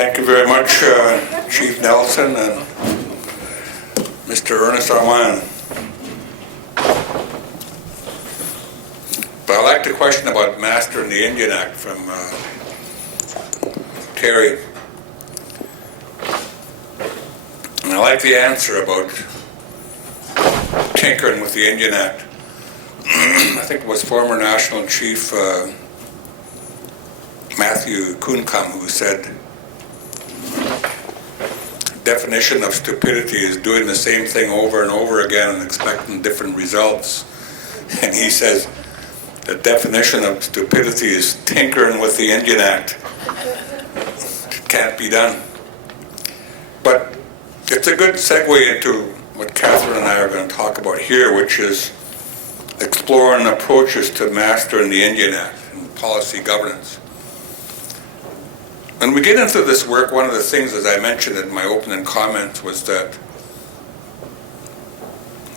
Thank you very much, Chief Nelson and Mr. Ernest Armand. But I like the question about mastering the Indian Act from Terry. And I like the answer about tinkering with the Indian Act. I think it was former National Chief Matthew Kuncum who said, definition of stupidity is doing the same thing over and over again and expecting different results. And he says, the definition of stupidity is tinkering with the Indian Act. It can't be done. But it's a good segue into what Catherine and I are going to talk about here, which is exploring approaches to mastering the Indian Act and policy governance. When we get into this work, one of the things, as I mentioned in my opening comments, was that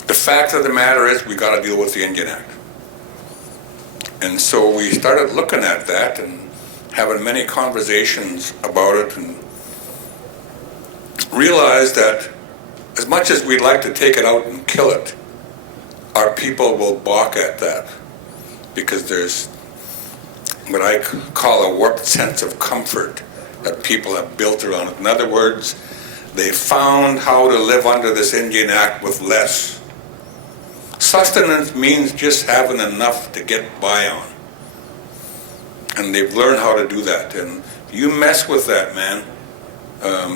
the fact of the matter is we got to deal with the Indian Act. And so we started looking at that and having many conversations about it and realized that as much as we'd like to take it out and kill it, our people will balk at that because there's what I call a warped sense of comfort that people have built around it. In other words, they found how to live under this Indian Act with less. Sustenance means just having enough to get by on. And they've learned how to do that. And you mess with that, man,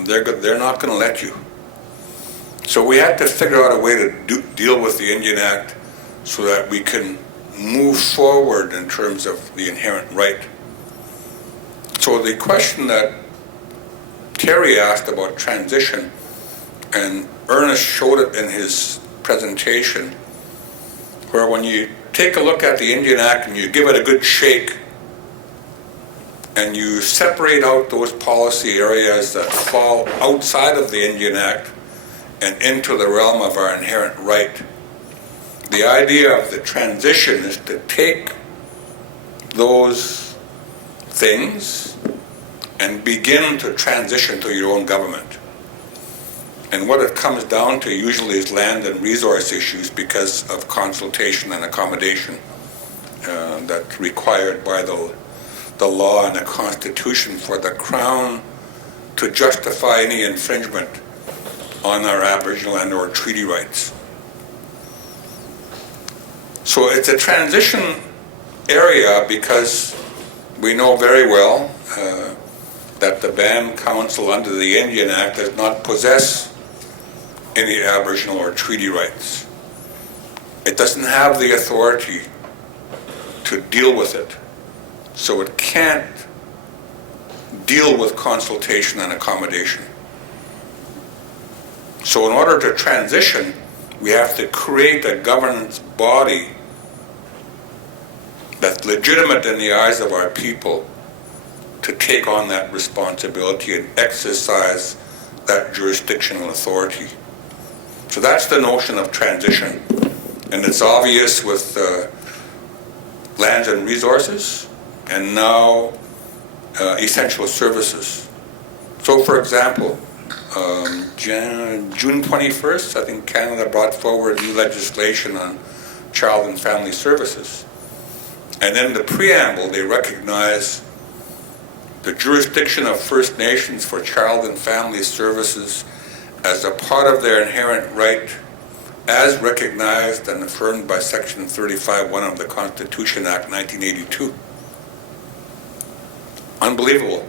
they're not going to let you. So we had to figure out a way to deal with the Indian Act so that we can move forward in terms of the inherent right. So the question that Terry asked about transition, and Ernest showed it in his presentation, where when you take a look at the Indian Act and you give it a good shake, and you separate out those policy areas that fall outside of the Indian Act and into the realm of our inherent right, the idea of the transition is to take those things and begin to transition to your own government. And what it comes down to usually is land and resource issues because of consultation and accommodation that's required by the law and the Constitution for the Crown to justify any infringement on our Aboriginal and or treaty rights. So it's a transition area because we know very well that the Band Council under the Indian Act does not possess any Aboriginal or treaty rights. It doesn't have the authority to deal with it. So it can't deal with consultation and accommodation. So in order to transition, we have to create a governance body that's legitimate in the eyes of our people to take on that responsibility and exercise that jurisdictional authority. So that's the notion of transition. And it's obvious with lands and resources, and now essential services. So for example, June 21st, I think Canada brought forward new legislation on child and family services. And in the preamble, they recognize the jurisdiction of First Nations for child and family services as a part of their inherent right, as recognized and affirmed by Section 35(1) of the Constitution Act 1982. Unbelievable.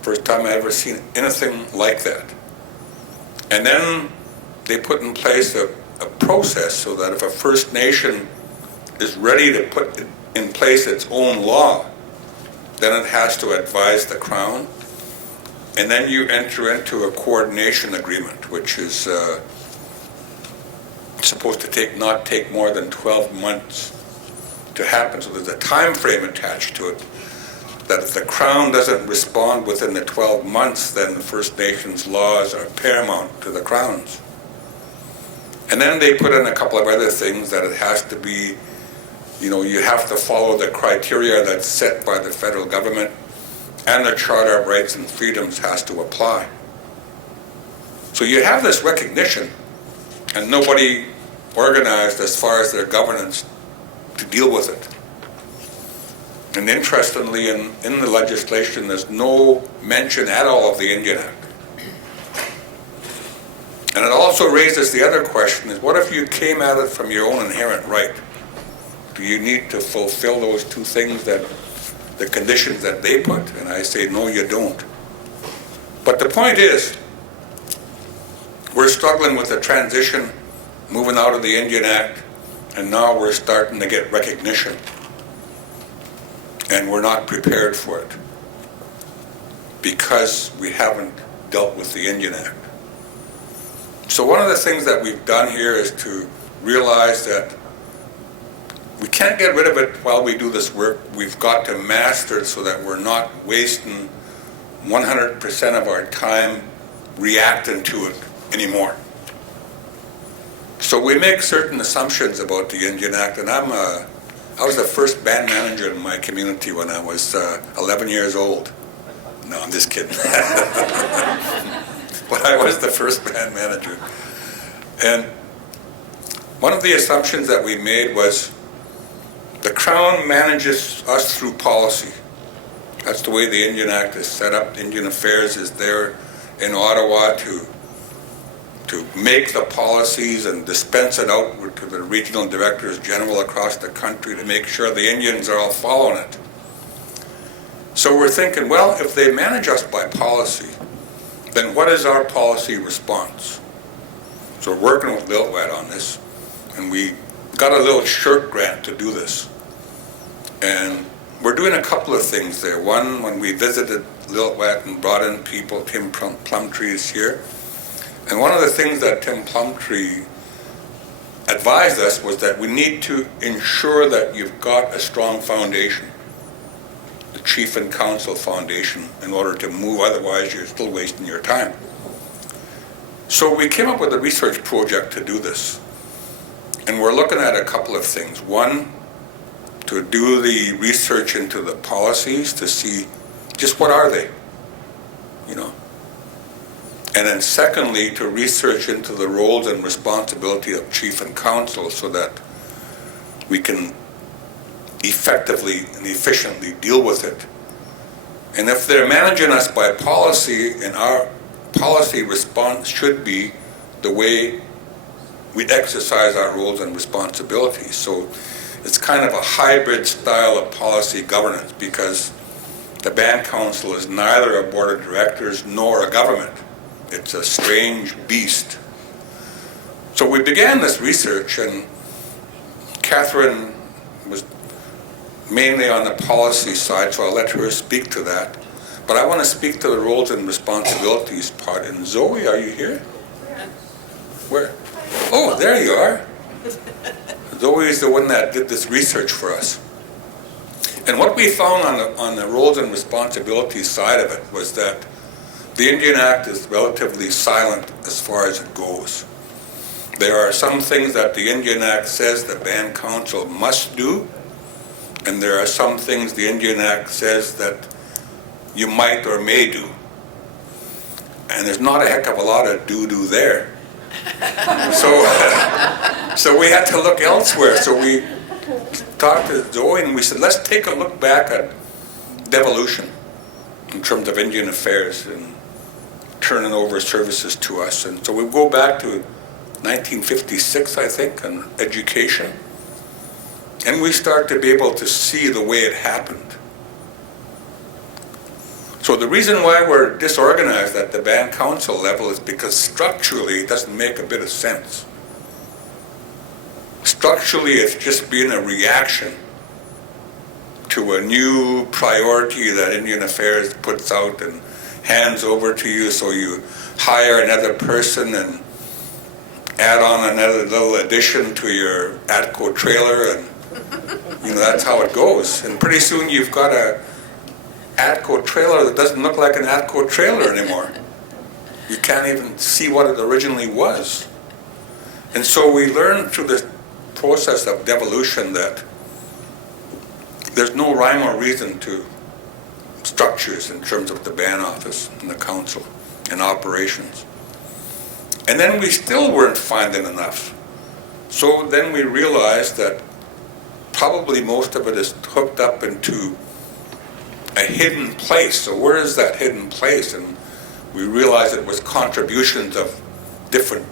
First time I ever seen anything like that. And then they put in place a process so that if a First Nation is ready to put in place its own law, then it has to advise the Crown. And then you enter into a coordination agreement, which is supposed to not take more than 12 months to happen. So there's a time frame attached to it, that if the Crown doesn't respond within the 12 months, then the First Nations laws are paramount to the Crown's. And then they put in a couple of other things, that it has to be, you have to follow the criteria that's set by the federal government, and the Charter of Rights and Freedoms has to apply. So you have this recognition, and nobody organized as far as their governance to deal with it. And interestingly, in the legislation, there's no mention at all of the Indian Act. And it also raises the other question is, what if you came at it from your own inherent right? Do you need to fulfill those two things, that the conditions that they put? And I say, no, you don't. But the point is, we're struggling with the transition, moving out of the Indian Act, and now we're starting to get recognition. And we're not prepared for it because we haven't dealt with the Indian Act. So one of the things that we've done here is to realize that we can't get rid of it while we do this work. We've got to master it so that we're not wasting 100% of our time reacting to it anymore. So we make certain assumptions about the Indian Act, and I was the first band manager in my community when I was 11 years old. No, I'm just kidding. But I was the first band manager. And one of the assumptions that we made was the Crown manages us through policy. That's the way the Indian Act is set up. Indian Affairs is there in Ottawa to make the policies and dispense it out to the regional directors general across the country to make sure the Indians are all following it. So we're thinking, well, if they manage us by policy, then what is our policy response? So we're working with Lilwet on this, and we got a little shirt grant to do this. And we're doing a couple of things there. One, when we visited Lilwet and brought in people, Tim Plumtree is here. And one of the things that Tim Plumtree advised us was that we need to ensure that you've got a strong foundation, the Chief and Council Foundation, in order to move, otherwise you're still wasting your time. So we came up with a research project to do this. And we're looking at a couple of things. One, to do the research into the policies to see just what are they, you know. And then secondly, to research into the roles and responsibility of Chief and Council so that we can effectively and efficiently deal with it. And if they're managing us by policy, and our policy response should be the way we exercise our roles and responsibilities. So it's kind of a hybrid style of policy governance, because the Band Council is neither a board of directors nor a government. It's a strange beast. So we began this research, and Catherine was mainly on the policy side, so I'll let her speak to that. But I want to speak to the roles and responsibilities part. And Zoe, are you here? Where? Oh, there you are. Zoe is the one that did this research for us. And what we found on the roles and responsibilities side of it was that the Indian Act is relatively silent as far as it goes. There are some things that the Indian Act says the Band Council must do, and there are some things the Indian Act says that you might or may do. And there's not a heck of a lot of do-do there. So we had to look elsewhere. So we talked to Zoe and we said, let's take a look back at devolution in terms of Indian Affairs and turning over services to us. And so we go back to 1956, I think, on education. And we start to be able to see the way it happened. So the reason why we're disorganized at the Band Council level is because structurally it doesn't make a bit of sense. Structurally, it's just been a reaction to a new priority that Indian Affairs puts out and hands over to you, so you hire another person and add on another little addition to your ATCO trailer, and you know, that's how it goes. And pretty soon you've got a ATCO trailer that doesn't look like an ATCO trailer anymore. You can't even see what it originally was. And so we learned through this process of devolution that there's no rhyme or reason to structure structures in terms of the band office and the council and operations. And then we still weren't finding enough. So then we realized that probably most of it is hooked up into a hidden place. So where is that hidden place? And we realized it was contributions of different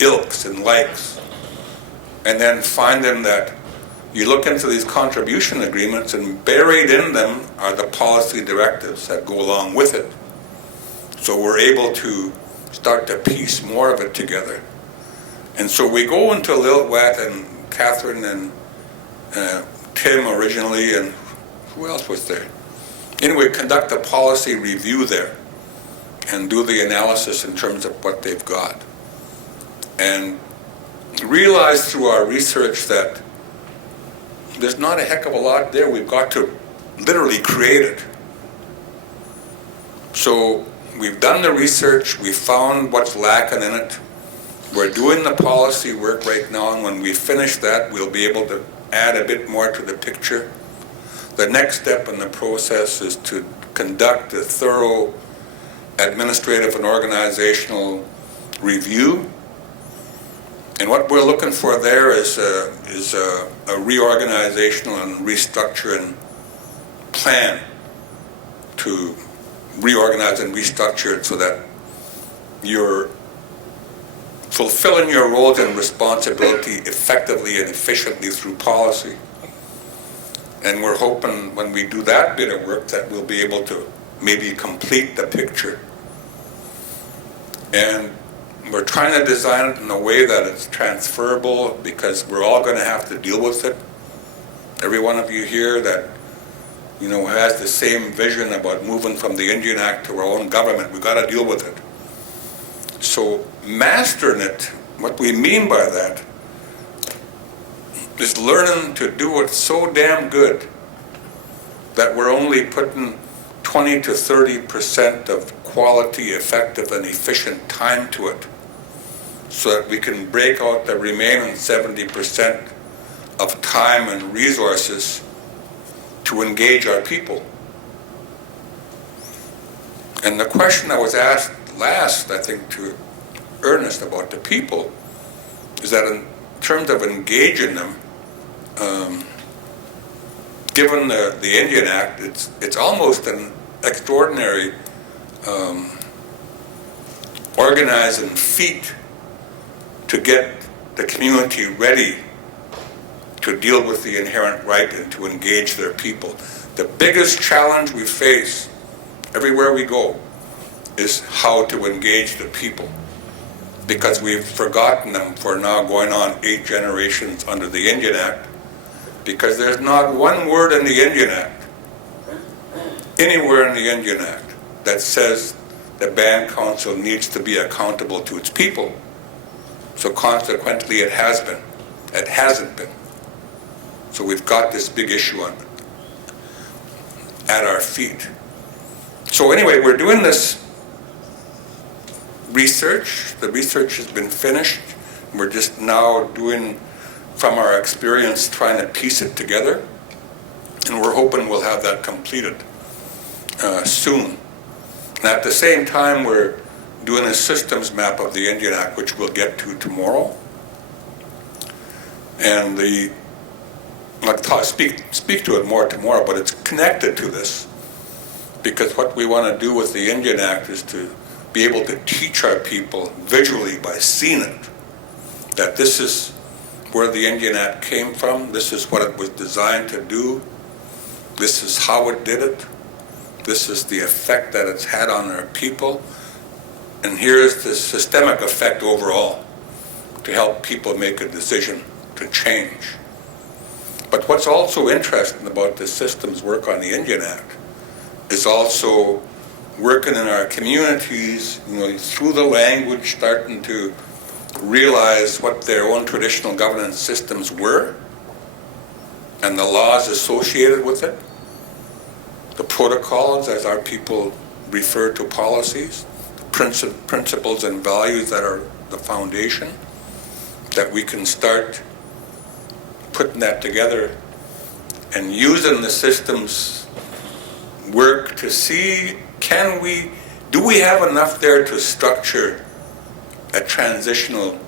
ilks and likes. And then finding that you look into these contribution agreements, and buried in them are the policy directives that go along with it. So we're able to start to piece more of it together. And so we go into Lilwet and Catherine and Tim originally, and who else was there? Anyway, conduct a policy review there and do the analysis in terms of what they've got. And realize through our research that there's not a heck of a lot there. We've got to literally create it. So we've done the research, we found what's lacking in it. We're doing the policy work right now, and when we finish that, we'll be able to add a bit more to the picture. The next step in the process is to conduct a thorough administrative and organizational review. And what we're looking for there is a reorganizational and restructuring plan to reorganize and restructure it so that you're fulfilling your roles and responsibility effectively and efficiently through policy. And we're hoping when we do that bit of work that we'll be able to maybe complete the picture. And we're trying to design it in a way that it's transferable, because we're all going to have to deal with it. Every one of you here that, you know, has the same vision about moving from the Indian Act to our own government, we've got to deal with it. So mastering it, what we mean by that is learning to do it so damn good that we're only putting 20 to 30% of quality, effective, and efficient time to it, so that we can break out the remaining 70% of time and resources to engage our people. And the question I was asked last, I think, to Ernest about the people, is that in terms of engaging them, given the Indian Act, it's almost an extraordinary organizing feat to get the community ready to deal with the inherent right and to engage their people. The biggest challenge we face everywhere we go is how to engage the people, because we've forgotten them for now going on 8 generations under the Indian Act, because there's not one word in the Indian Act, anywhere in the Indian Act, that says the Band Council needs to be accountable to its people. So consequently it has been. It hasn't been. So we've got this big issue at our feet. So anyway, we're doing this research. The research has been finished. We're just now doing, from our experience, trying to piece it together. And we're hoping we'll have that completed soon. And at the same time, we're doing a systems map of the Indian Act, which we'll get to tomorrow. And I'll speak to it more tomorrow, but it's connected to this. Because what we want to do with the Indian Act is to be able to teach our people visually by seeing it, that this is where the Indian Act came from, this is what it was designed to do, this is how it did it, this is the effect that it's had on our people, and here's the systemic effect overall to help people make a decision to change. But what's also interesting about the systems work on the Indian Act is also working in our communities, you know, through the language, starting to realize what their own traditional governance systems were and the laws associated with it, the protocols, as our people refer to policies, principles and values that are the foundation, that we can start putting that together and using the systems work to see, do we have enough there to structure a transitional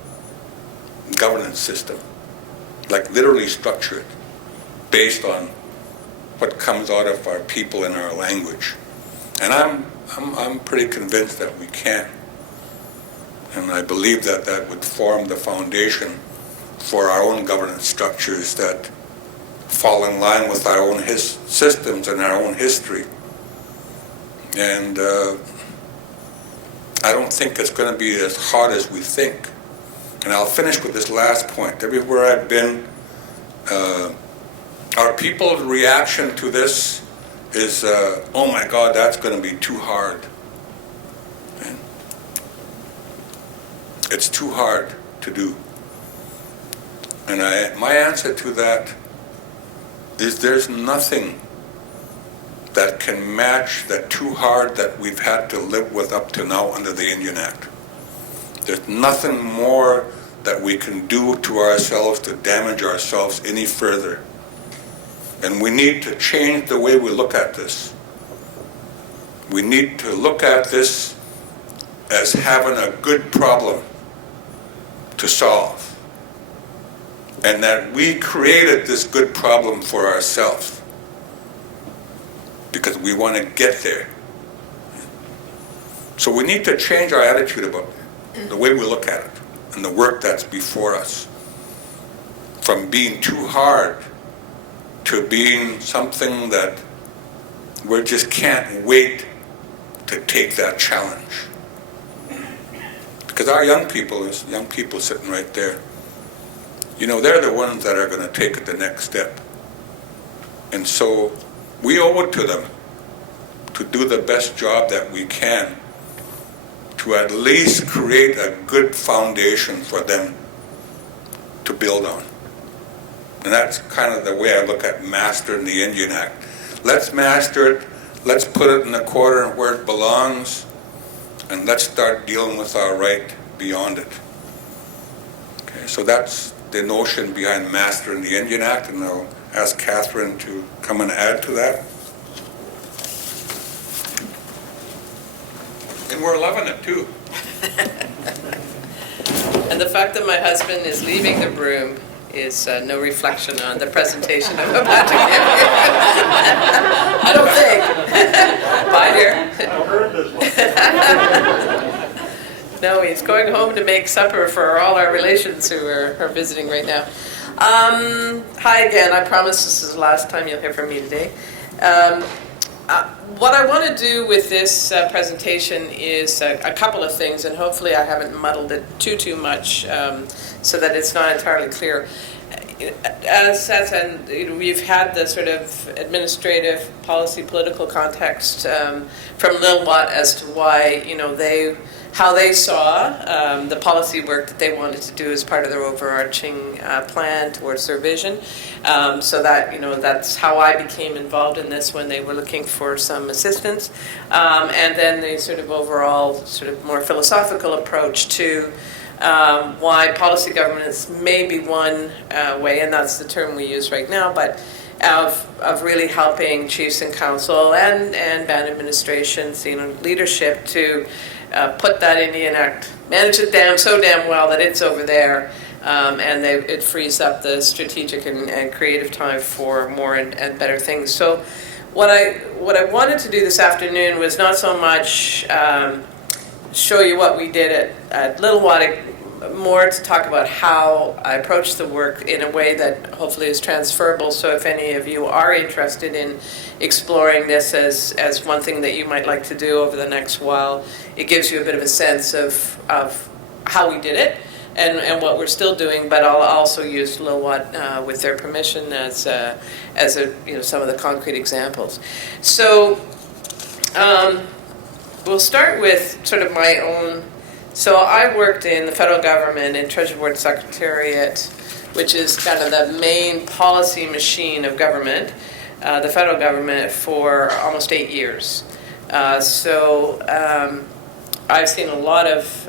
governance system? Like literally structure it based on what comes out of our people and our language. And I'm pretty convinced that we can. And I believe that that would form the foundation for our own governance structures that fall in line with our own systems and our own history. And I don't think it's going to be as hard as we think. And I'll finish with this last point. Everywhere I've been, our people's reaction to this is, oh my God, that's going to be too hard. And it's too hard to do. And my answer to that is there's nothing that can match that too hard that we've had to live with up to now under the Indian Act. There's nothing more that we can do to ourselves to damage ourselves any further. And we need to change the way we look at this. We need to look at this as having a good problem to solve. And that we created this good problem for ourselves because we want to get there. So we need to change our attitude about it, the way we look at it, and the work that's before us. From being too hard to being something that we just can't wait to take that challenge. Because our young people sitting right there, you know, they're the ones that are going to take it the next step. And so we owe it to them to do the best job that we can to at least create a good foundation for them to build on. And that's kind of the way I look at mastering the Indian Act. Let's master it, let's put it in the quarter where it belongs, and let's start dealing with our right beyond it. Okay, so that's the notion behind mastering the Indian Act, and I'll ask Catherine to come and add to that. And we're loving it too. And the fact that my husband is leaving the room is no reflection on the presentation I'm about to give you. I don't think. Bye, dear. I've heard this one. No, he's going home to make supper for all our relations who are visiting right now. Hi again. I promise this is the last time you'll hear from me today. What I want to do with this presentation is a couple of things, and hopefully I haven't muddled it too much so that it's not entirely clear. As Satsan, we've had the sort of administrative, policy, political context from Lilwat as to why, how they saw the policy work that they wanted to do as part of their overarching plan towards their vision. So that, that's how I became involved in this when they were looking for some assistance. And then the sort of overall, sort of more philosophical approach to why policy governance may be one way, and that's the term we use right now, but of really helping chiefs and council and band administrations, leadership to put that Indian Act, manage it so damn well that it's over there, and it frees up the strategic and creative time for more and better things. So what I wanted to do this afternoon was not so much show you what we did at Lilwat, more to talk about how I approach the work in a way that hopefully is transferable. So if any of you are interested in exploring this as one thing that you might like to do over the next while, it gives you a bit of a sense of how we did it and what we're still doing. But I'll also use Lilwat with their permission as some of the concrete examples. So we'll start with sort of my own. So I worked in the federal government in Treasury Board Secretariat, which is kind of the main policy machine of government, the federal government, for almost 8 years. So I've seen a lot of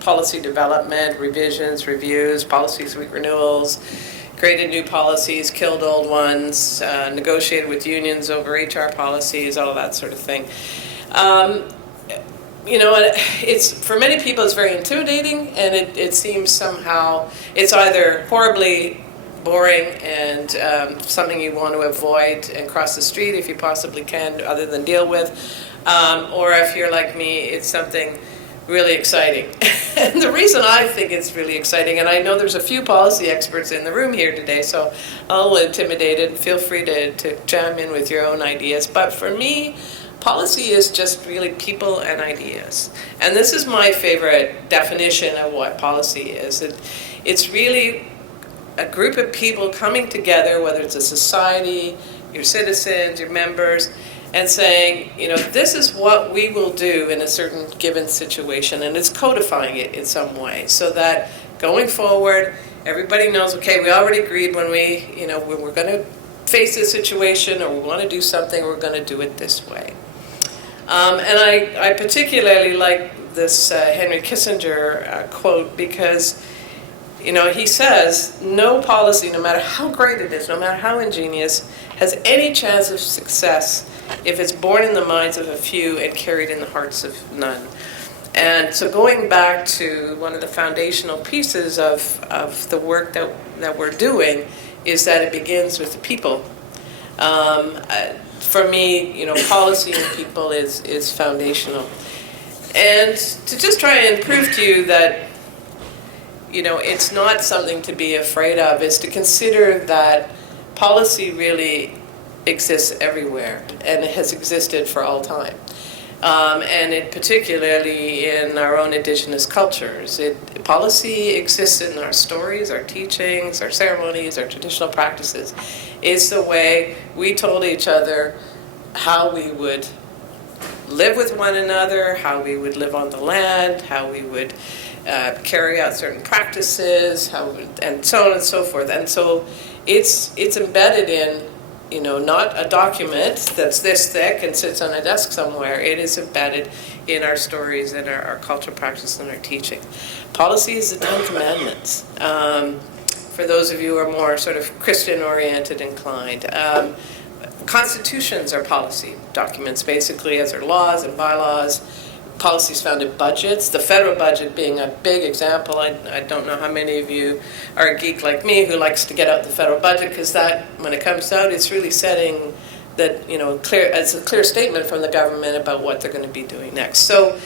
policy development, revisions, reviews, policy suite renewals, created new policies, killed old ones, negotiated with unions over HR policies, all of that sort of thing. You know, it's, for many people it's very intimidating, and it seems somehow it's either horribly boring and something you want to avoid and cross the street if you possibly can, other than deal with, or if you're like me, it's something really exciting. And the reason I think it's really exciting, and I know there's a few policy experts in the room here today, so I'm a little intimidated, and feel free to chime in with your own ideas, but for me, policy is just really people and ideas. And this is my favorite definition of what policy is. It's really a group of people coming together, whether it's a society, your citizens, your members, and saying, you know, this is what we will do in a certain given situation, and it's codifying it in some way, so that going forward, everybody knows, okay, we already agreed when we're going to face this situation or we want to do something, we're going to do it this way. And I particularly like this Henry Kissinger quote, because, you know, he says, no policy, no matter how great it is, no matter how ingenious, has any chance of success if it's born in the minds of a few and carried in the hearts of none. And so going back to one of the foundational pieces of the work that we're doing is that it begins with the people. For me, you know, policy and people is foundational. And to just try and prove to you that, you know, it's not something to be afraid of, is to consider that policy really exists everywhere, and it has existed for all time. And it particularly in our own indigenous cultures. Policy exists in our stories, our teachings, our ceremonies, our traditional practices. It's the way we told each other how we would live with one another, how we would live on the land, how we would carry out certain practices, and so on and so forth. And so it's embedded in, you know, not a document that's this thick and sits on a desk somewhere. It is embedded in our stories and our cultural practice and our teaching. Policy is the Ten Commandments. For those of you who are more sort of Christian-oriented inclined. Constitutions are policy documents, basically, as are laws and bylaws. Policies found in budgets, the federal budget being a big example. I don't know how many of you are a geek like me who likes to get out the federal budget, because that, when it comes out, it's really setting that, you know, it's a clear statement from the government about what they're going to be doing next. So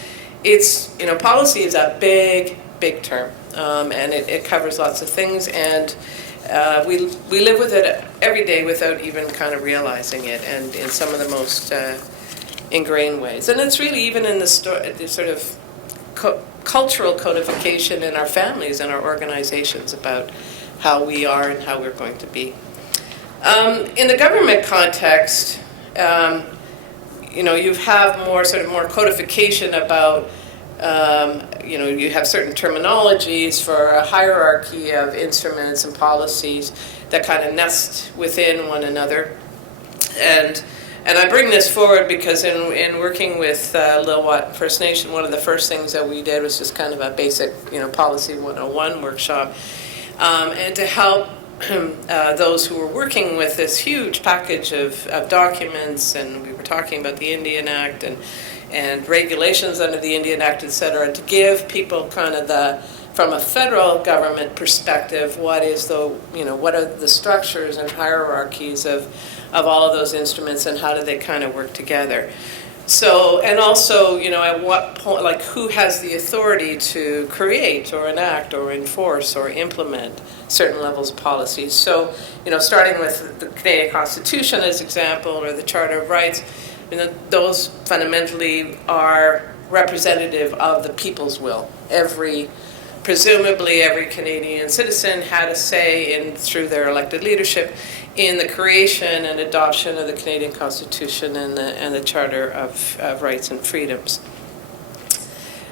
it's, you know, policy is a big, big term, and it covers lots of things, and we live with it every day without even kind of realizing it, and in some of the most ingrained ways. And it's really even in the sort of cultural codification in our families and our organizations about how we are and how we're going to be. In the government context, you know, you have more codification about, you know, you have certain terminologies for a hierarchy of instruments and policies that kind of nest within one another. And I bring this forward because in working with Lil'wat First Nation, one of the first things that we did was just kind of a basic, you know, Policy 101 workshop, and to help those who were working with this huge package of documents, and we were talking about the Indian Act and regulations under the Indian Act, etc., to give people kind of from a federal government perspective, what are the structures and hierarchies of all of those instruments, and how do they kind of work together. So, and also, you know, at what point, like, who has the authority to create or enact or enforce or implement certain levels of policies. So, you know, starting with the Canadian Constitution as example, or the Charter of Rights, you know, those fundamentally are representative of the people's will. Presumably every Canadian citizen had a say through their elected leadership in the creation and adoption of the Canadian Constitution and the Charter of Rights and Freedoms.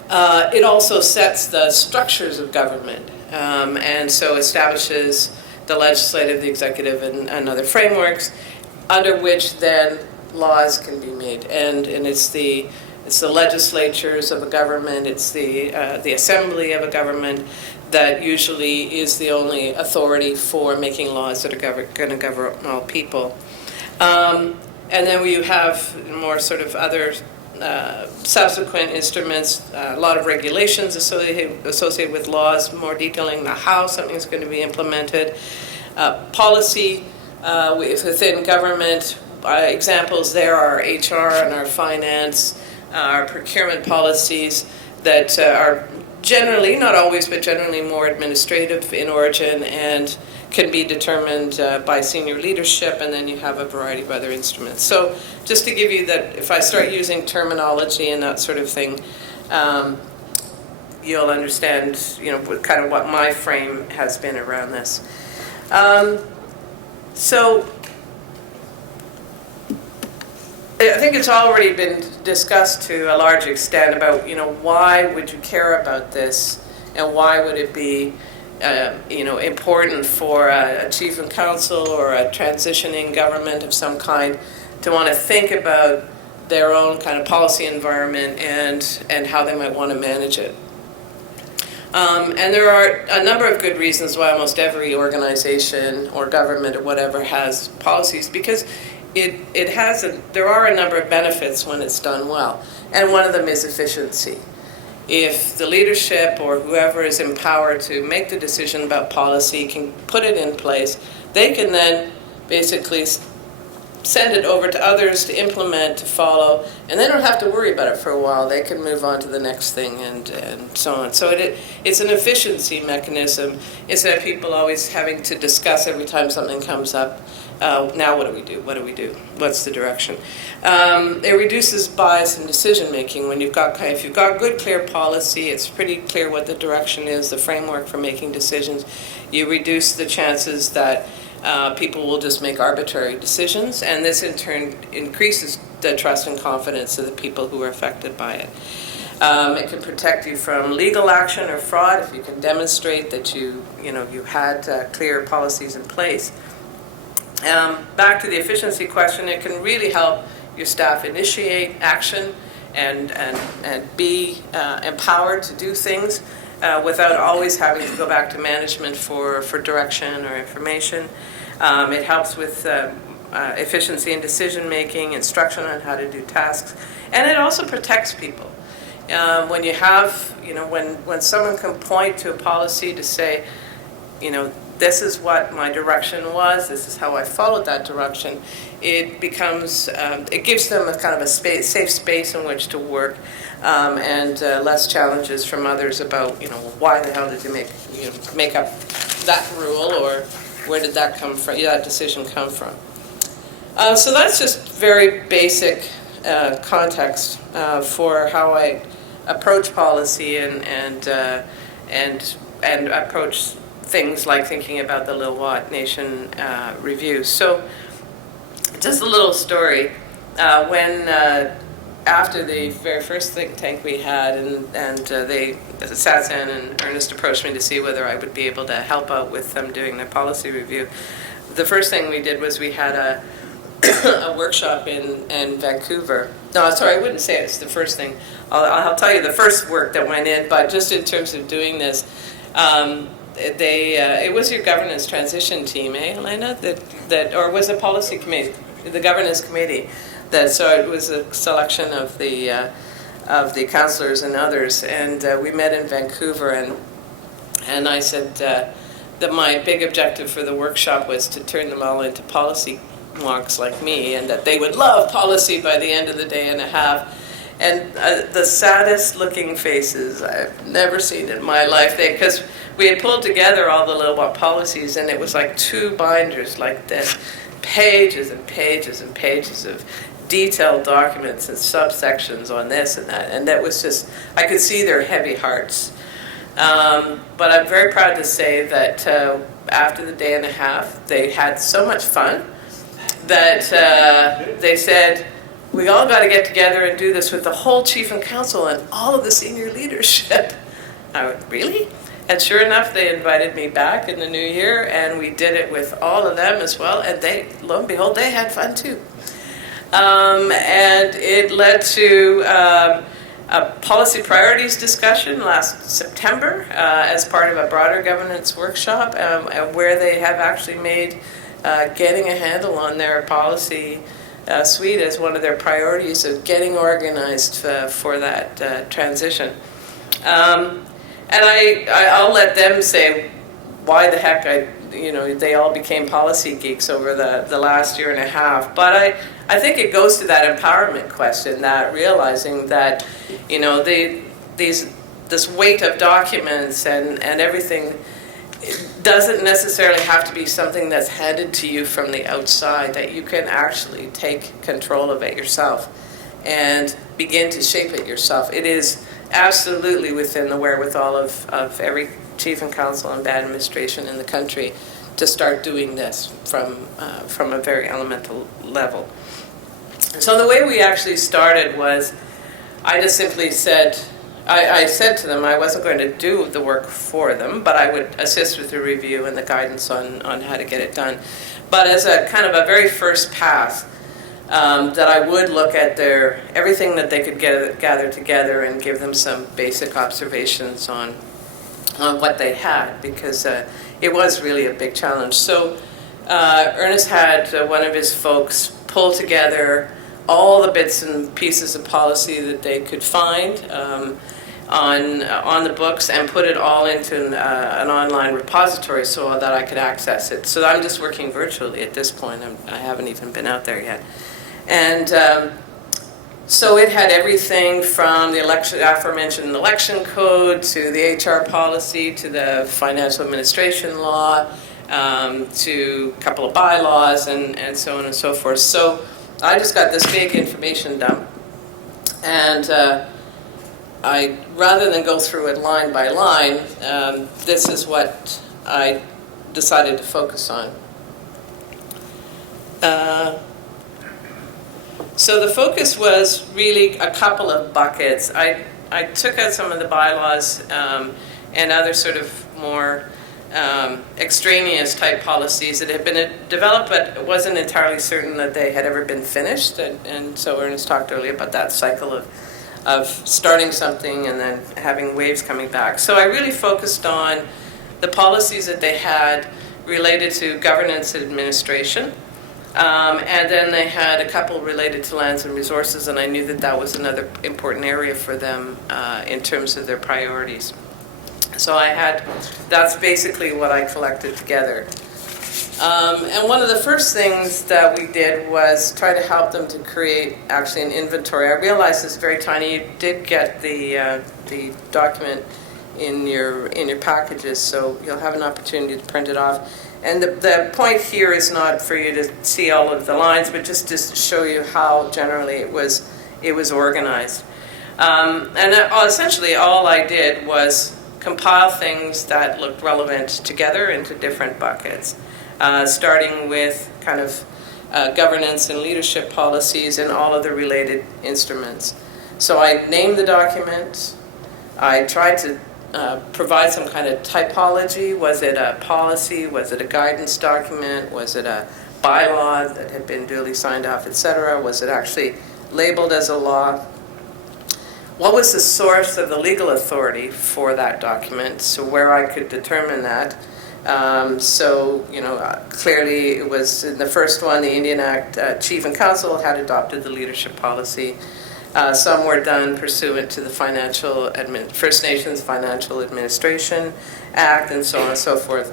It also sets the structures of government, and so establishes the legislative, the executive, and other frameworks under which then laws can be made. And it's the legislatures of a government, it's the assembly of a government that usually is the only authority for making laws that are going to govern all people. And then you have more sort of other subsequent instruments, a lot of regulations associated with laws, more detailing how something's going to be implemented. Policy within government, examples there are HR and our finance, our procurement policies that are generally, not always, but generally more administrative in origin and can be determined by senior leadership, and then you have a variety of other instruments. So just to give you that, if I start using terminology and that sort of thing, you'll understand, kind of what my frame has been around this. So I think it's already been discussed to a large extent about, why would you care about this, and why would it be important for a chief of council or a transitioning government of some kind to want to think about their own kind of policy environment and how they might want to manage it. And there are a number of good reasons why almost every organization or government or whatever has policies, because there are a number of benefits when it's done well, and one of them is efficiency. If the leadership or whoever is empowered to make the decision about policy can put it in place, they can then basically send it over to others to implement, to follow, and they don't have to worry about it for a while. They can move on to the next thing and so on. So it's an efficiency mechanism instead of people always having to discuss every time something comes up. Now what do we do? What do we do? What's the direction? It reduces bias in decision making. When if you've got good, clear policy, it's pretty clear what the direction is, the framework for making decisions. You reduce the chances that people will just make arbitrary decisions, and this in turn increases the trust and confidence of the people who are affected by it. It can protect you from legal action or fraud if you can demonstrate that you had clear policies in place. Back to the efficiency question, it can really help your staff initiate action and be empowered to do things without always having to go back to management for direction or information. It helps with efficiency in decision making, instruction on how to do tasks, and it also protects people. When you have, when someone can point to a policy to say, this is what my direction was, this is how I followed that direction, it becomes, it gives them a kind of a safe space in which to work, and less challenges from others about, why the hell did you make up that rule, or where did that come from, that decision come from. So that's just very basic context for how I approach policy and approach things like thinking about the Lilwat Nation review. So just a little story. When after the very first think tank we had, and Satsan and Ernest approached me to see whether I would be able to help out with them doing their policy review, the first thing we did was we had a workshop in Vancouver. No, sorry, I wouldn't say it's the first thing. I'll tell you the first work that went in, but just in terms of doing this, it was your governance transition team, Elena? That or was it policy committee? The governance committee. So it was a selection of the councillors and others, and we met in Vancouver, and I said that my big objective for the workshop was to turn them all into policy wonks like me, and that they would love policy by the end of the day and a half. And the saddest looking faces I've never seen in my life, because we had pulled together all the little policies, and it was like 2 binders like this, pages and pages and pages of detailed documents and subsections on this and that, and that was just, I could see their heavy hearts. But I'm very proud to say that after the day and a half, they had so much fun that they said, we all got to get together and do this with the whole chief and council and all of the senior leadership. I went, really? And sure enough, they invited me back in the new year, and we did it with all of them as well, and they, lo and behold, they had fun too. And it led to a policy priorities discussion last September as part of a broader governance workshop where they have actually made getting a handle on their policy suite as one of their priorities of getting organized for that transition. And I'll let them say why the heck they all became policy geeks over the last year and a half. But I think it goes to that empowerment question, that realizing that, this weight of documents and everything doesn't necessarily have to be something that's handed to you from the outside, that you can actually take control of it yourself and begin to shape it yourself. It is absolutely within the wherewithal of every chief and council and bad administration in the country to start doing this from a very elemental level. So the way we actually started was, I just simply said, I said to them I wasn't going to do the work for them, but I would assist with the review and the guidance on how to get it done. But as a kind of a very first pass, that I would look at everything that they could gather together and give them some basic observations on what they had, because it was really a big challenge. So Ernest had one of his folks pull together all the bits and pieces of policy that they could find on the books and put it all into an online repository so that I could access it. So I'm just working virtually at this point. I haven't even been out there yet. And so it had everything from the aforementioned election code to the HR policy to the financial administration law to a couple of bylaws and so on and so forth. So I just got this big information dump, and rather than go through it line by line, this is what I decided to focus on. So the focus was really a couple of buckets. I took out some of the bylaws and other sort of more extraneous type policies that had been developed, but it wasn't entirely certain that they had ever been finished. And so Ernest talked earlier about that cycle of starting something and then having waves coming back. So I really focused on the policies that they had related to governance and administration. And then they had a couple related to lands and resources, and I knew that that was another important area for them in terms of their priorities. So that's basically what I collected together. And one of the first things that we did was try to help them to create actually an inventory. I realized it's very tiny. You did get the document in your packages, so you'll have an opportunity to print it off. And the point here is not for you to see all of the lines, but just to show you how generally it was organized. And essentially all I did was compile things that looked relevant together into different buckets, starting with kind of governance and leadership policies and all of the related instruments. So I named the document. I tried to provide some kind of typology. Was it a policy? Was it a guidance document? Was it a bylaw that had been duly signed off, etc.? Was it actually labeled as a law? What was the source of the legal authority for that document? So where I could determine that. Clearly it was in the first one, the Indian Act, Chief and Council had adopted the leadership policy. Some were done pursuant to the First Nations Financial Administration Act, and so on and so forth.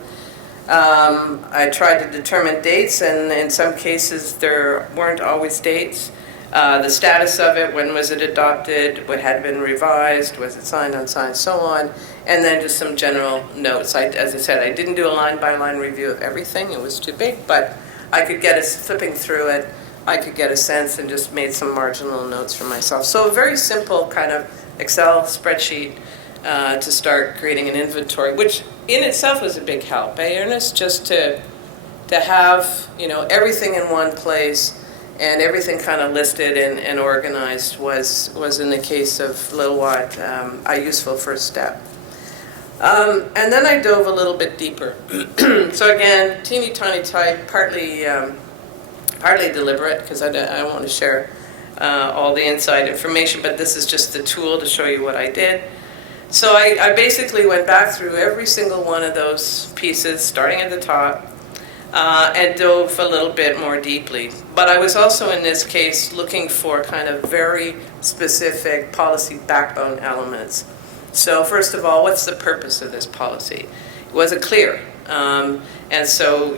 I tried to determine dates, and in some cases there weren't always dates. The status of it, when was it adopted, what had been revised, was it signed, unsigned, so on, and then just some general notes. As I said, I didn't do a line-by-line review of everything, it was too big, but I could get flipping through it, I could get a sense and just made some marginal notes for myself. So a very simple kind of Excel spreadsheet to start creating an inventory, which in itself was a big help, Ernest? Just to have everything in one place and everything kind of listed and organized was in the case of Little Watt a useful first step. And then I dove a little bit deeper. So again, teeny tiny type, partly deliberate, because I want to share all the inside information, but this is just the tool to show you what I did. So I basically went back through every single one of those pieces, starting at the top, and dove a little bit more deeply. But I was also, in this case, looking for kind of very specific policy backbone elements. So first of all, what's the purpose of this policy? Was it clear? And so,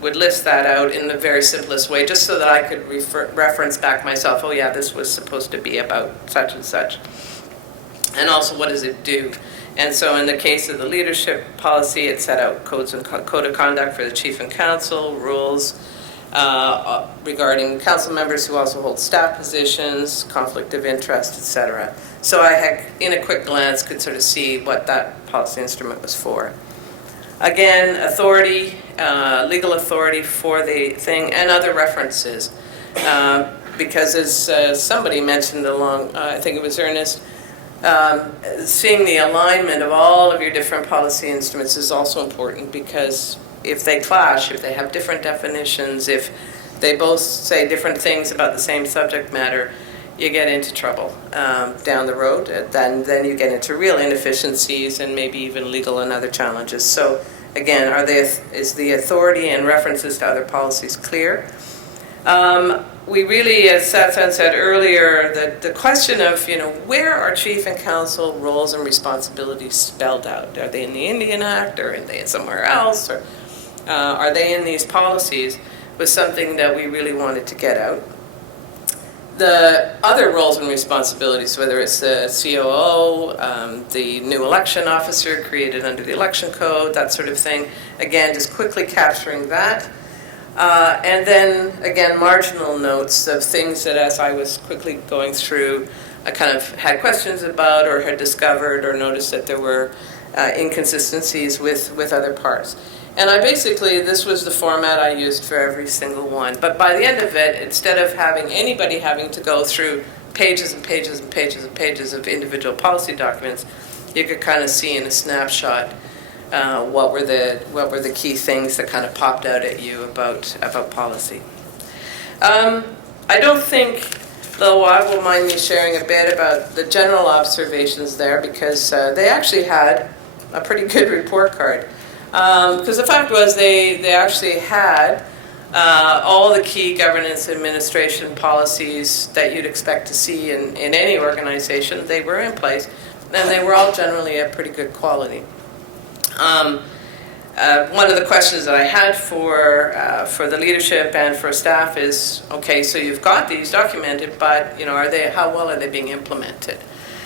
would list that out in the very simplest way, just so that I could reference back myself, oh yeah, this was supposed to be about such and such. And also, what does it do? And so in the case of the leadership policy, it set out code of conduct for the chief and council, rules regarding council members who also hold staff positions, conflict of interest, etc. So I had, in a quick glance, could sort of see what that policy instrument was for. Again, authority, legal authority for the thing, and other references. Because as somebody mentioned along, I think it was Ernest, seeing the alignment of all of your different policy instruments is also important, because if they clash, if they have different definitions, if they both say different things about the same subject matter, you get into trouble down the road. Then you get into real inefficiencies and maybe even legal and other challenges. So again, is the authority and references to other policies clear? We really, as Satsan said earlier, the question of, where are chief and council roles and responsibilities spelled out? Are they in the Indian Act, or are they somewhere else, or are they in these policies, was something that we really wanted to get out. The other roles and responsibilities, whether it's the COO, the new election officer created under the election code, that sort of thing, again, just quickly capturing that. And then, again, marginal notes of things that, as I was quickly going through, I kind of had questions about, or had discovered or noticed that there were inconsistencies with other parts. And this was the format I used for every single one. But by the end of it, instead of having anybody having to go through pages and pages and pages and pages of individual policy documents, you could kind of see in a snapshot what were the key things that kind of popped out at you about policy. I don't think Lil Wad will mind me sharing a bit about the general observations there, because they actually had a pretty good report card. Because the fact was they actually had all the key governance administration policies that you'd expect to see in any organization. They were in place, and they were all generally of pretty good quality. One of the questions that I had for the leadership and for staff is, okay, so you've got these documented, but how well are they being implemented?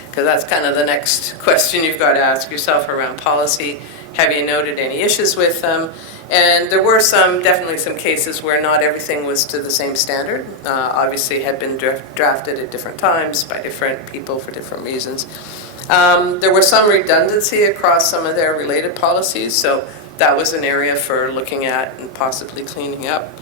Because that's kind of the next question you've got to ask yourself around policy. Have you noted any issues with them? And there were definitely some cases where not everything was to the same standard. Obviously had been drafted at different times by different people for different reasons. There was some redundancy across some of their related policies, so that was an area for looking at and possibly cleaning up.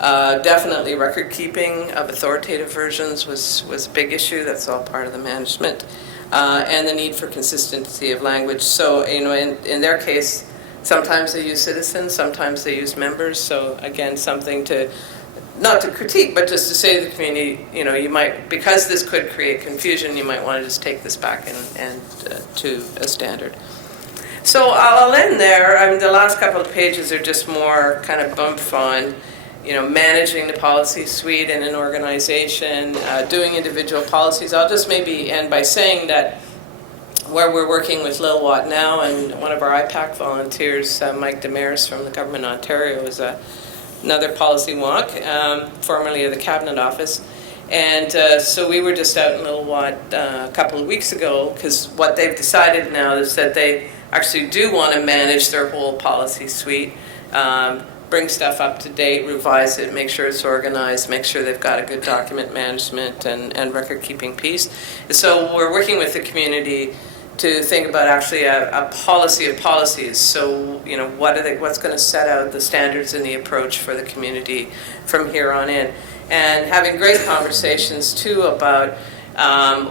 Definitely record keeping of authoritative versions was a big issue. That's all part of the management. And the need for consistency of language. So, in their case, sometimes they use citizens, sometimes they use members. So, again, something not to critique, but just to say to the community, you might, because this could create confusion, you might want to just take this back and to a standard. So I'll end there. I mean, the last couple of pages are just more kind of bump on, managing the policy suite in an organization, doing individual policies. I'll just maybe end by saying that where we're working with Lil Watt now, and one of our IPAC volunteers, Mike Damaris from the Government of Ontario, is another policy wonk, formerly of the Cabinet Office. And so we were just out in Lil Watt a couple of weeks ago, because what they've decided now is that they actually do want to manage their whole policy suite, bring stuff up to date, revise it, make sure it's organized, make sure they've got a good document management and record keeping piece. So we're working with the community to think about actually a policy of policies. So, what's going to set out the standards and the approach for the community from here on in. And having great conversations too about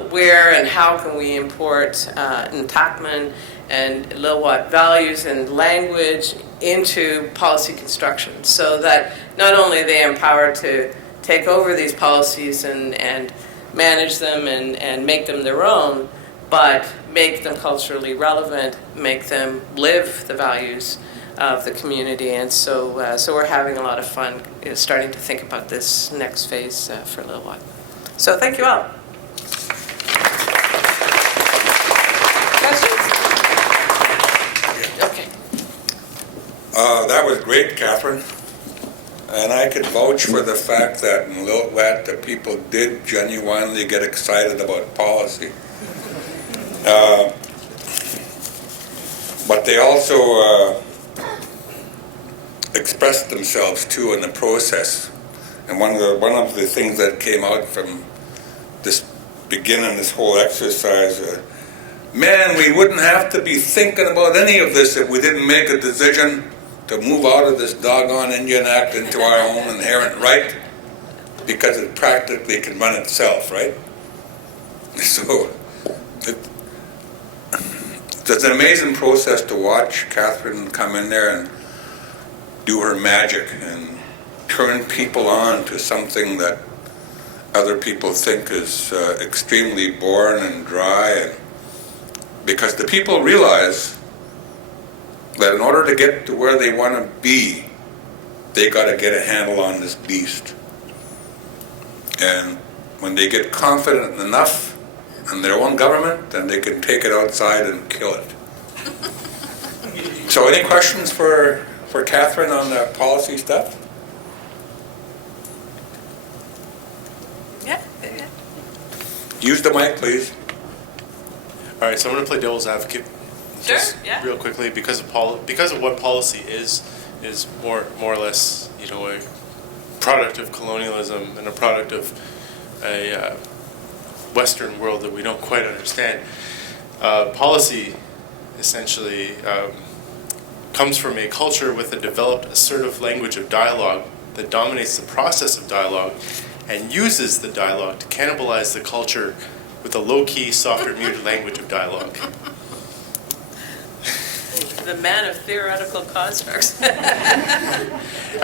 where and how can we import Ntakman and Lil Watt values and language into policy construction, so that not only are they empowered to take over these policies and manage them and make them their own, but make them culturally relevant, make them live the values of the community. And so we're having a lot of fun starting to think about this next phase for a little while. So thank you all. Questions? Okay. That was great, Catherine. And I could vouch for the fact that in Lillooet, the people did genuinely get excited about policy. But they also expressed themselves too in the process. And one of the things that came out from this beginning, this whole exercise, man, we wouldn't have to be thinking about any of this if we didn't make a decision to move out of this doggone Indian Act into our own inherent right, because it practically can run itself, right? So it's an amazing process to watch Catherine come in there and do her magic and turn people on to something that other people think is extremely boring and dry, and because the people realize that in order to get to where they want to be, they got to get a handle on this beast. And when they get confident enough in their own government, then they can take it outside and kill it. So any questions for Catherine on the policy stuff? Yeah. Use the mic, please. All right, so I'm going to play devil's advocate. Sure, Just yeah. real quickly, because of what policy is more or less, a product of colonialism and a product of a Western world that we don't quite understand. Policy essentially comes from a culture with a developed assertive language of dialogue that dominates the process of dialogue and uses the dialogue to cannibalize the culture with a low-key, softer, muted language of dialogue. The man of theoretical constructs. I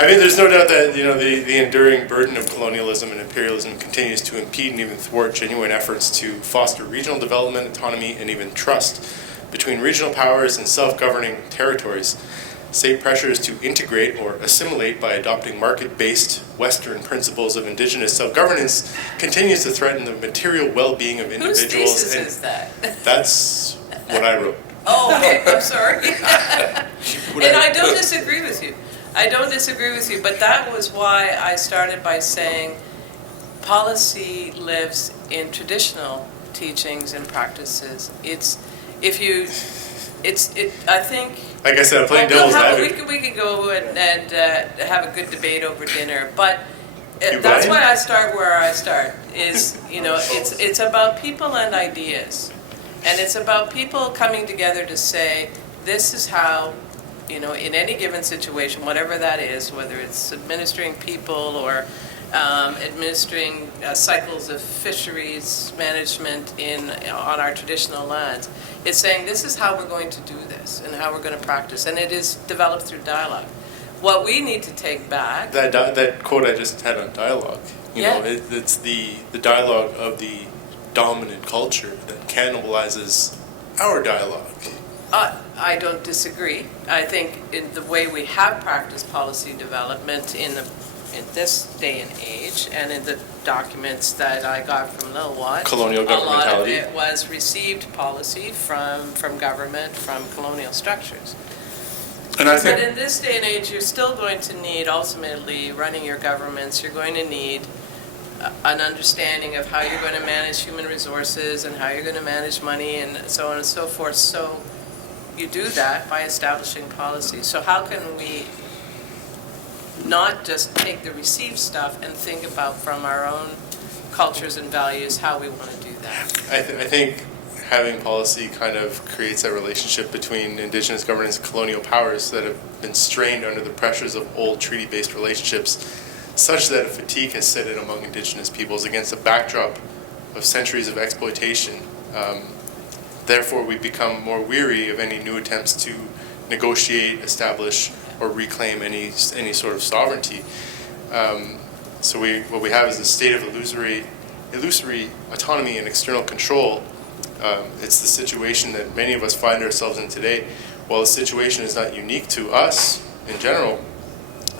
mean, there's no doubt that the enduring burden of colonialism and imperialism continues to impede and even thwart genuine efforts to foster regional development, autonomy, and even trust between regional powers and self-governing territories. State pressures to integrate or assimilate by adopting market-based Western principles of indigenous self-governance continues to threaten the material well-being of individuals. Whose thesis is that? That's what I wrote. Oh, okay, I'm sorry. And I don't disagree with you. I don't disagree with you, but that was why I started by saying policy lives in traditional teachings and practices. I think... Like I said, I'm playing devil's advocate. We could go and have a good debate over dinner, but that's why I start where I start. It's about people and ideas. And it's about people coming together to say, this is how, in any given situation, whatever that is, whether it's administering people or administering cycles of fisheries management on our traditional lands, it's saying this is how we're going to do this and how we're going to practice. And it is developed through dialogue. What we need to take back... That quote I just had on dialogue, it's the dialogue of the dominant culture that cannibalizes our dialogue. I don't disagree. I think in the way we have practiced policy development in this day and age, and in the documents that I got from Lillooet, colonial governmentality. A lot of it was received policy from government, from colonial structures. And I think, but in this day and age, you're still going to need, ultimately, running your governments, you're going to need an understanding of how you're going to manage human resources and how you're going to manage money and so on and so forth. So you do that by establishing policy. So how can we not just take the received stuff and think about from our own cultures and values how we want to do that? I think having policy kind of creates a relationship between indigenous governance and colonial powers that have been strained under the pressures of old treaty-based relationships, such that a fatigue has set in among indigenous peoples against a backdrop of centuries of exploitation. Therefore, we become more weary of any new attempts to negotiate, establish, or reclaim any sort of sovereignty. So what we have is a state of illusory illusory autonomy and external control. It's the situation that many of us find ourselves in today. While the situation is not unique to us in general,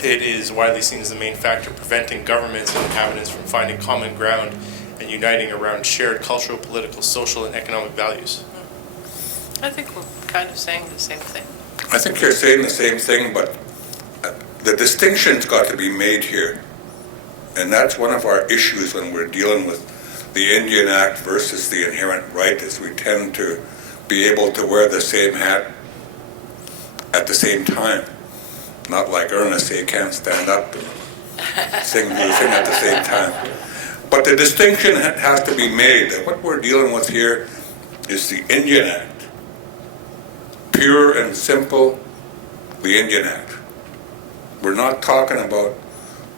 it is widely seen as the main factor preventing governments and inhabitants from finding common ground and uniting around shared cultural, political, social, and economic values. I think we're kind of saying the same thing. I think you're saying the same thing, but the distinction's got to be made here. And that's one of our issues when we're dealing with the Indian Act versus the inherent right, is we tend to be able to wear the same hat at the same time. Not like Ernest, he can't stand up and sing the thing at the same time. But the distinction has to be made that what we're dealing with here is the Indian Act. Pure and simple, the Indian Act. We're not talking about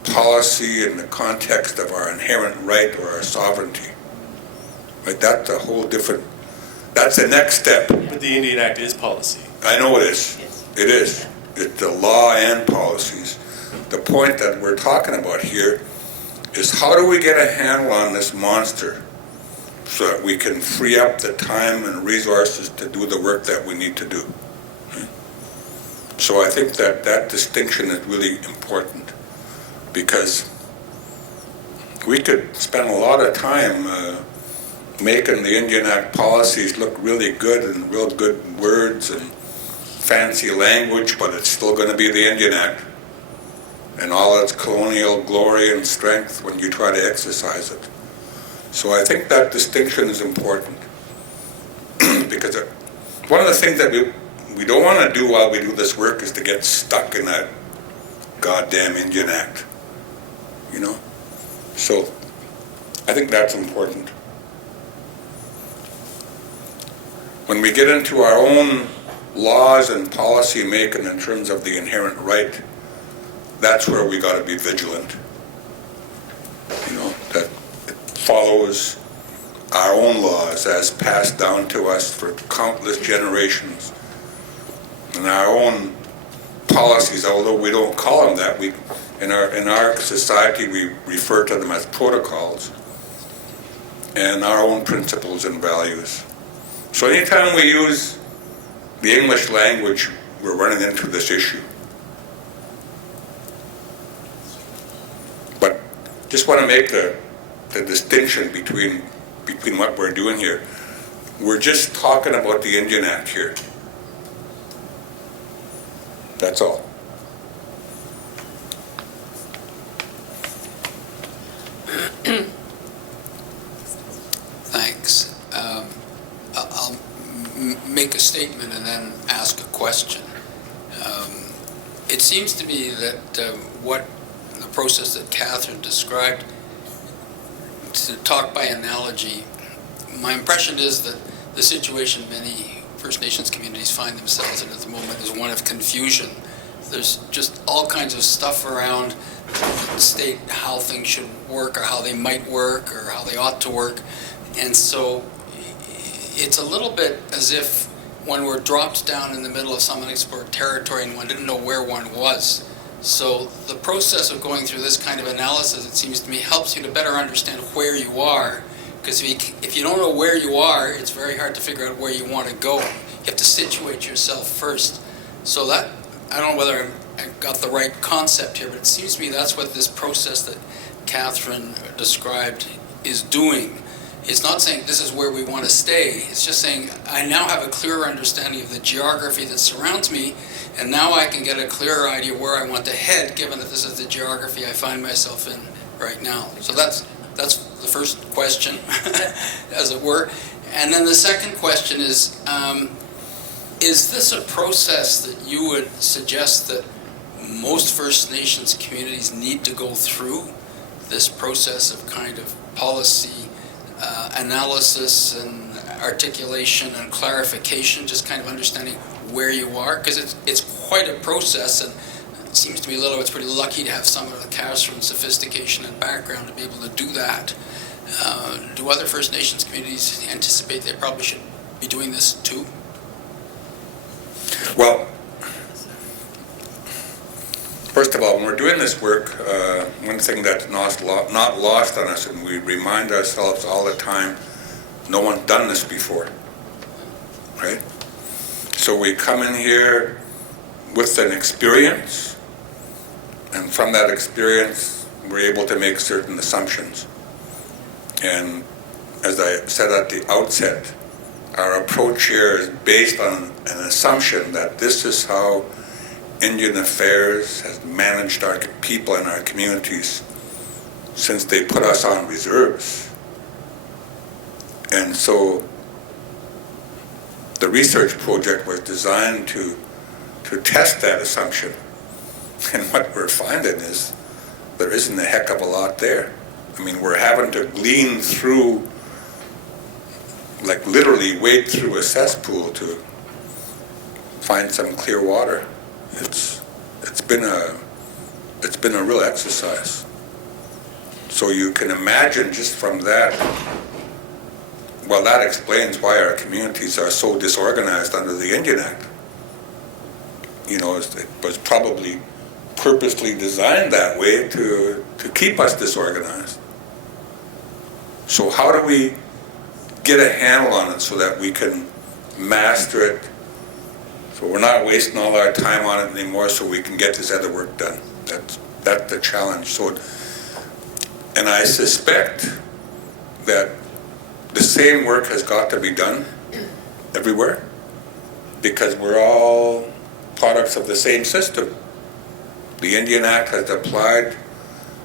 policy in the context of our inherent right or our sovereignty. Right? That's a whole different, that's the next step. But the Indian Act is policy. I know it is. Yes. It is. It's the law and policies. The point that we're talking about here is how do we get a handle on this monster so that we can free up the time and resources to do the work that we need to do. So I think that that distinction is really important, because we could spend a lot of time making the Indian Act policies look really good and real good words and fancy language, but it's still going to be the Indian Act and all its colonial glory and strength when you try to exercise it. So I think that distinction is important because one of the things that we don't want to do while we do this work is to get stuck in that goddamn Indian Act, you know? So I think that's important. When we get into our own laws and policy making in terms of the inherent right, that's where we got to be vigilant. You know, that it follows our own laws as passed down to us for countless generations. And our own policies, although we don't call them that, in our society we refer to them as protocols, and our own principles and values. So anytime we use the English language, we're running into this issue. But just want to make the distinction between what we're doing here. We're just talking about the Indian Act here. That's all. Thanks. I'll make a statement and then ask a question. It seems to me that what the process that Catherine described, to talk by analogy, my impression is that the situation many First Nations communities find themselves in at the moment is one of confusion. There's just all kinds of stuff around that state how things should work or how they might work or how they ought to work. And so it's a little bit as if one were dropped down in the middle of some unexplored territory and one didn't know where one was. So the process of going through this kind of analysis, it seems to me, helps you to better understand where you are. Because if you don't know where you are, it's very hard to figure out where you want to go. You have to situate yourself first. So that, I don't know whether I got the right concept here, but it seems to me that's what this process that Catherine described is doing. It's not saying this is where we want to stay. It's just saying I now have a clearer understanding of the geography that surrounds me, and now I can get a clearer idea where I want to head, given that this is the geography I find myself in right now. So that's the first question, as it were. And then the second question is this a process that you would suggest that most First Nations communities need to go through, this process of kind of policy analysis and articulation and clarification, just kind of understanding where you are? Because it's quite a process, and it seems to me Lillooet's pretty lucky to have some of the Catherine sophistication and background to be able to do that. Do other First Nations communities anticipate they probably should be doing this too? Well, First of all, when we're doing this work, one thing that's not lost on us, and we remind ourselves all the time, no one's done this before, right? So we come in here with an experience, and from that experience, we're able to make certain assumptions. And as I said at the outset, our approach here is based on an assumption that this is how Indian Affairs has managed our people and our communities since they put us on reserves. And so the research project was designed to test that assumption. And what we're finding is there isn't a heck of a lot there. I mean, we're having to glean through, like literally wade through a cesspool to find some clear water. It's been a real exercise. So you can imagine just from that, well, that explains why our communities are so disorganized under the Indian Act. You know, it was probably purposely designed that way to keep us disorganized. So how do we get a handle on it so that we can master it, so we're not wasting all our time on it anymore, so we can get this other work done? That's the challenge. So, and I suspect that the same work has got to be done everywhere, because we're all products of the same system. The Indian Act has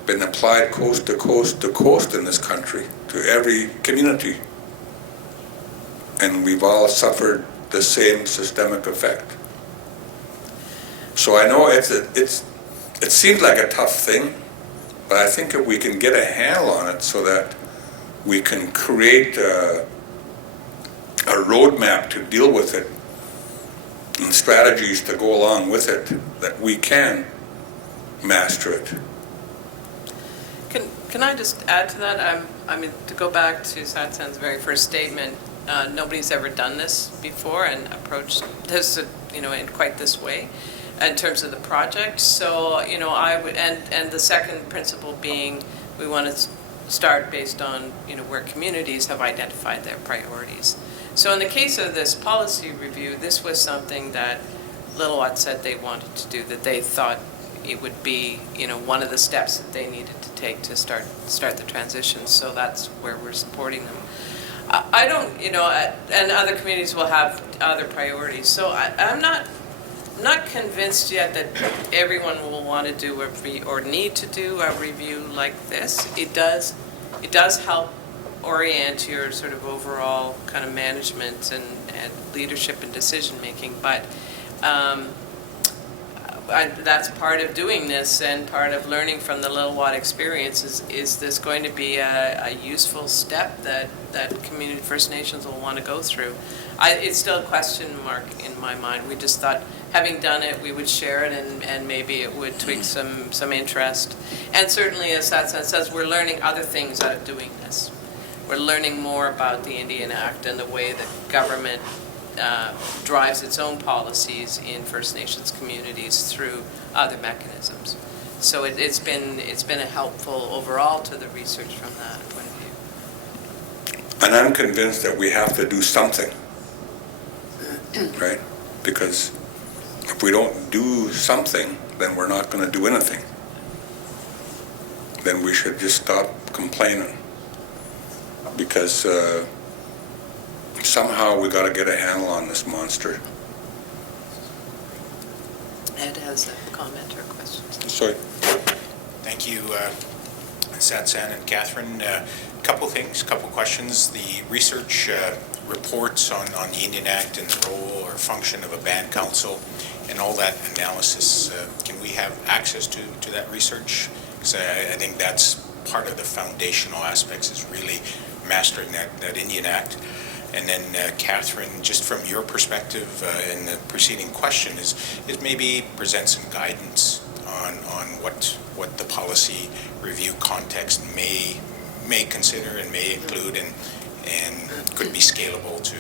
been applied coast to coast to coast in this country, to every community. And we've all suffered the same systemic effect. So I know it seems like a tough thing, but I think if we can get a handle on it so that we can create a roadmap to deal with it and strategies to go along with it, that we can master it. Can I just add to that? I mean, to go back to Satsan's very first statement, nobody's ever done this before and approached this, you know, in quite this way in terms of the project. So, you know, I would, and the second principle being, we want to start based on, you know, where communities have identified their priorities. So in the case of this policy review, this was something that Lillooet said they wanted to do, that they thought it would be, you know, one of the steps that they needed to take to start the transition. So that's where we're supporting them. I don't, you know, and other communities will have other priorities. So I'm not convinced yet that everyone will want to do or need to do a review like this. It does help orient your sort of overall kind of management and leadership and decision making, but that's part of doing this, and part of learning from the Lillooet experience is this going to be a useful step that community First Nations will want to go through. It's still a question mark in my mind. We just thought, having done it, we would share it, and maybe it would tweak some interest. And certainly, as Satsan says, we're learning other things out of doing this. We're learning more about the Indian Act and the way that government drives its own policies in First Nations communities through other mechanisms. So it's been a helpful overall to the research from that point of view. And I'm convinced that we have to do something, right? Because if we don't do something, then we're not going to do anything. Then we should just stop complaining, because somehow we got to get a handle on this monster. Ed has a comment or a question. Sorry. Thank you, Satsan and Catherine. Couple things, couple questions. The research reports on the Indian Act and the role or function of a band council and all that analysis, can we have access to that research? Because I think that's part of the foundational aspects, is really mastering that Indian Act. And then Catherine, just from your perspective in the preceding question, is maybe present some guidance on what the policy review context may consider and may include, and could be scalable to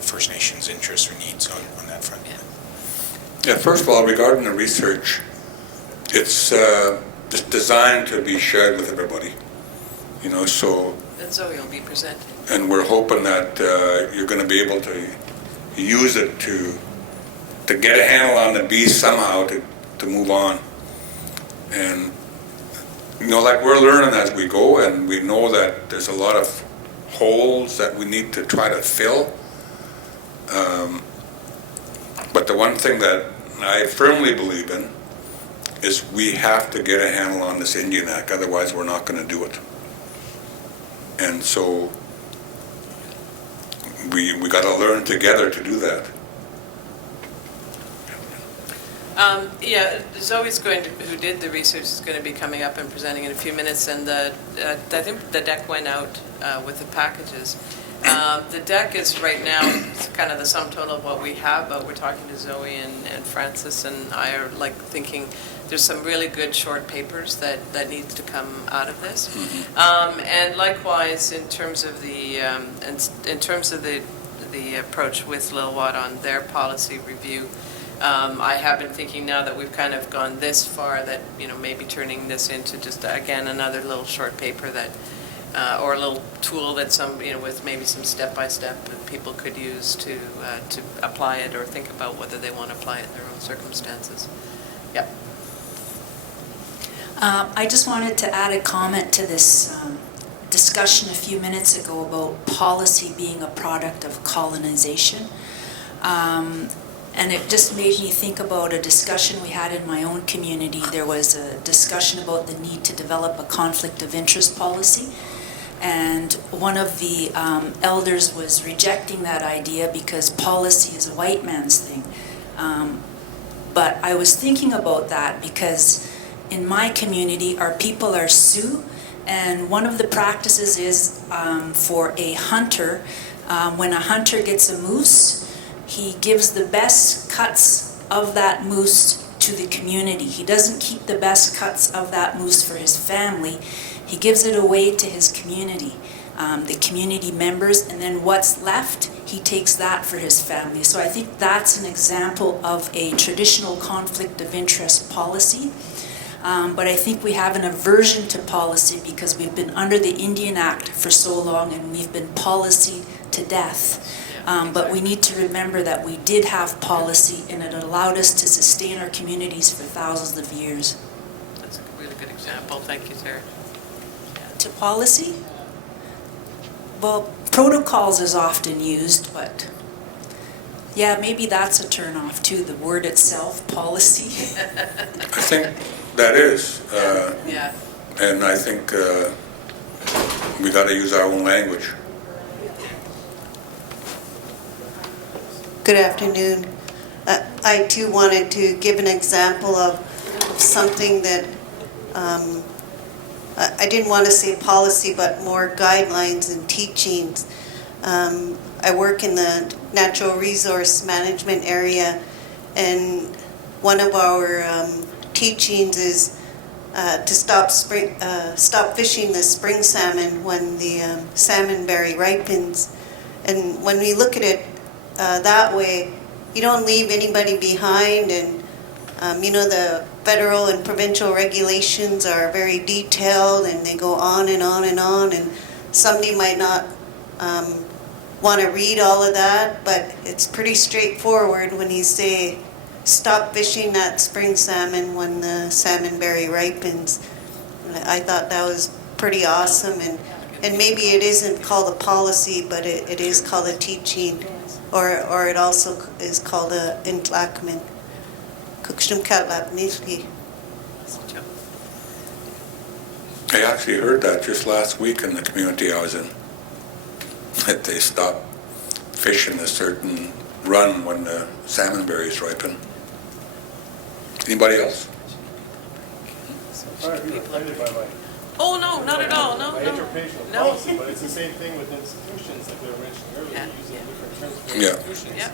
First Nations interests or needs on that front. Yeah, first of all, regarding the research, it's just designed to be shared with everybody, you know, so, And Zoe will be presenting. and we're hoping that you're going to be able to use it to get a handle on the beast somehow, to move on. And, you know, like, we're learning as we go, and we know that there's a lot of holes that we need to try to fill. But the one thing that I firmly believe in is we have to get a handle on this Indian Act, otherwise we're not going to do it. And so we got to learn together to do that. Yeah, Zoe's who did the research, is going to be coming up and presenting in a few minutes, and I think the deck went out with the packages. The deck is right now, it's kind of the sum total of what we have, but we're talking to Zoe and Francis and I are like thinking there's some really good short papers that needs to come out of this. And likewise, in terms of the approach with Lilwat on their policy review, I have been thinking now that we've kind of gone this far that, you know, maybe turning this into just, again, another little short paper that, or a little tool that some, you know, with maybe some step-by-step that people could use to apply it or think about whether they want to apply it in their own circumstances. Yep. I just wanted to add a comment to this discussion a few minutes ago about policy being a product of colonization. And it just made me think about a discussion we had in my own community. There was a discussion about the need to develop a conflict of interest policy. And one of the elders was rejecting that idea because policy is a white man's thing. But I was thinking about that because in my community, our people are Sioux, and one of the practices is for a hunter, when a hunter gets a moose, he gives the best cuts of that moose to the community. He doesn't keep the best cuts of that moose for his family. He gives it away to his community, the community members, and then what's left, he takes that for his family. So I think that's an example of a traditional conflict of interest policy. But I think we have an aversion to policy because we've been under the Indian Act for so long and we've been policy to death. But we need to remember that we did have policy and it allowed us to sustain our communities for thousands of years. That's a really good example. Thank you, Sarah. To policy? Well, protocols is often used, but yeah, maybe that's a turn-off too, the word itself, policy. I think that is. Yeah. And I think we got to use our own language. Good afternoon. I too wanted to give an example of something that I didn't want to say policy, but more guidelines and teachings. I work in the natural resource management area, and one of our teachings is to stop fishing the spring salmon when the salmon berry ripens. And when we look at it that way, you don't leave anybody behind, and you know, the federal and provincial regulations are very detailed and they go on and on and on, and somebody might not want to read all of that, but it's pretty straightforward when you say stop fishing that spring salmon when the salmon berry ripens. I thought that was pretty awesome, and maybe it isn't called a policy, but it is called a teaching, or it also is called a entlakment. I actually heard that just last week in the community I was in, that they stopped fishing a certain run when the salmon berries ripen. Anybody else? Sorry, you're offended by my Oh, no, not at all. No, interpretation of no. policy, but it's the same thing with institutions, like we were mentioning earlier, Yeah. using different terms for Yeah. institutions. Yeah.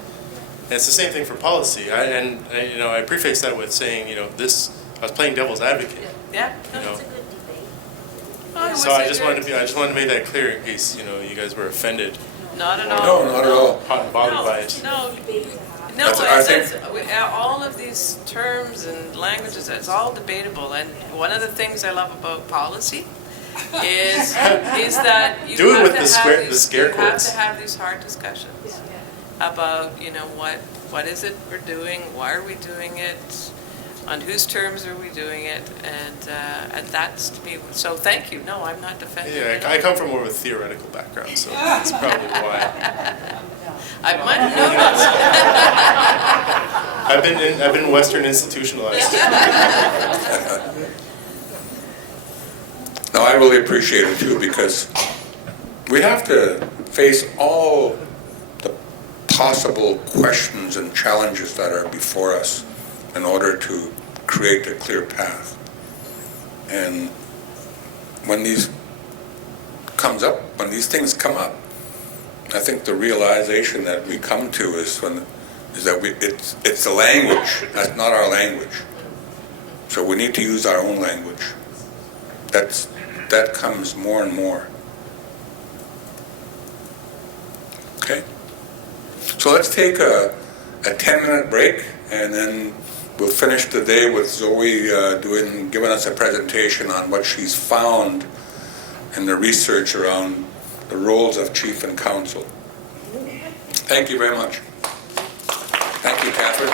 And it's the same thing for policy. I preface that with saying, I was playing devil's advocate. Yeah. You know, Oh, so was I it just good? wanted to make that clear in case you guys were offended, Not at No, all. not at all. hot and bothered by it. No, No, I think- all of these terms and languages, it's all debatable, and one of the things I love about policy is that you Do it have with to the have the these, scare you have quotes. to have these hard discussions about, what is it we're doing, why are we doing it, on whose terms are we doing it, and that's to me, so thank you. No, I'm not defending it. Yeah, I come from more of a theoretical background, so that's probably why. I might have noticed. I've been Western institutionalized. No, I really appreciate it too, because we have to face all the possible questions and challenges that are before us in order to create a clear path. And when these things come up, I think the realization that we come to is that it's the language, that's not our language. So we need to use our own language. That comes more and more. Okay? So let's take a 10-minute break, and then we'll finish the day with Zoe giving us a presentation on what she's found in the research around the roles of chief and council. Thank you very much. Thank you, Catherine.